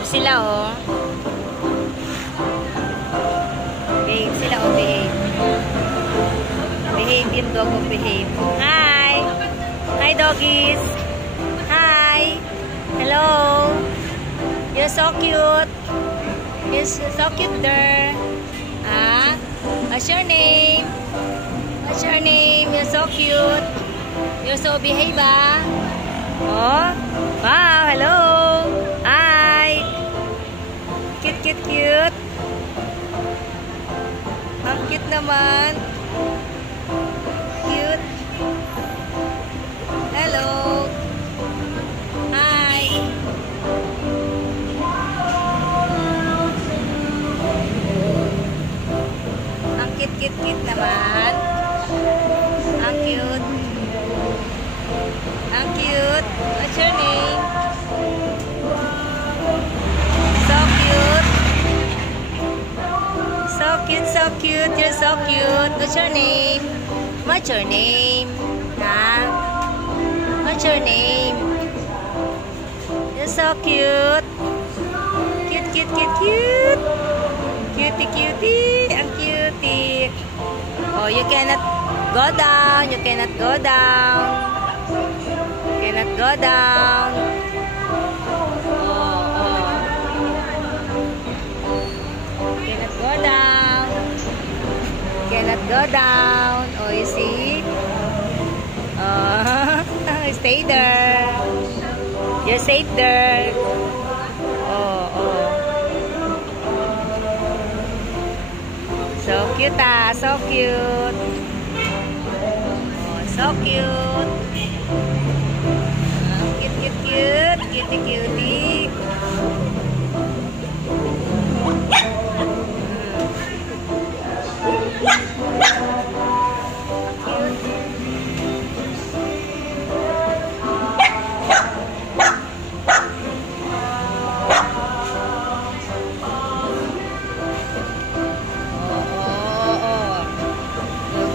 Behave sila, oh. Behave sila, oh. Behave. Behave yung dog, oh. Behave. Hi! Hi, doggies! Hi! Hello! You're so cute! You're so cute there! Ah? What's your name? What's your name? You're so cute! You're so behave, ah? Oh? Wow! Hello! Hi! Cute, cute, cute! Ang cute naman! Cute! Hello! Hi! Ang cute, cute, cute naman! Ang cute! Ang cute! What's your name? So cute! So cute, so cute! You're so cute! What's your name? What's your name? Huh? What's your name? You're so cute! Cute, cute, cute, cute! Cutie, cutie! Ang cutie! Oh, you cannot go down! You cannot go down! You cannot go down! Oh, oh! You cannot go down! You cannot go down! Oh, you see? Oh, stay there! You're safe there! Oh, oh! So cute, ah! So cute! Oh, so cute! Oh, cute, cute, cute! Cutie, cutie!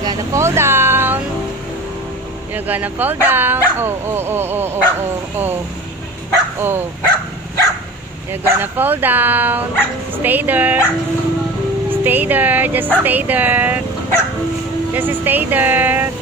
Gonna fall down. You're gonna fall down. Oh, oh, oh, oh, oh, oh, oh. Oh. You're gonna fall down. Stay there. Stay there. Just stay there. Just stay there.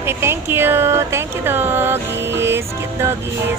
Okay, thank you. Thank you, doggies. Cute doggies.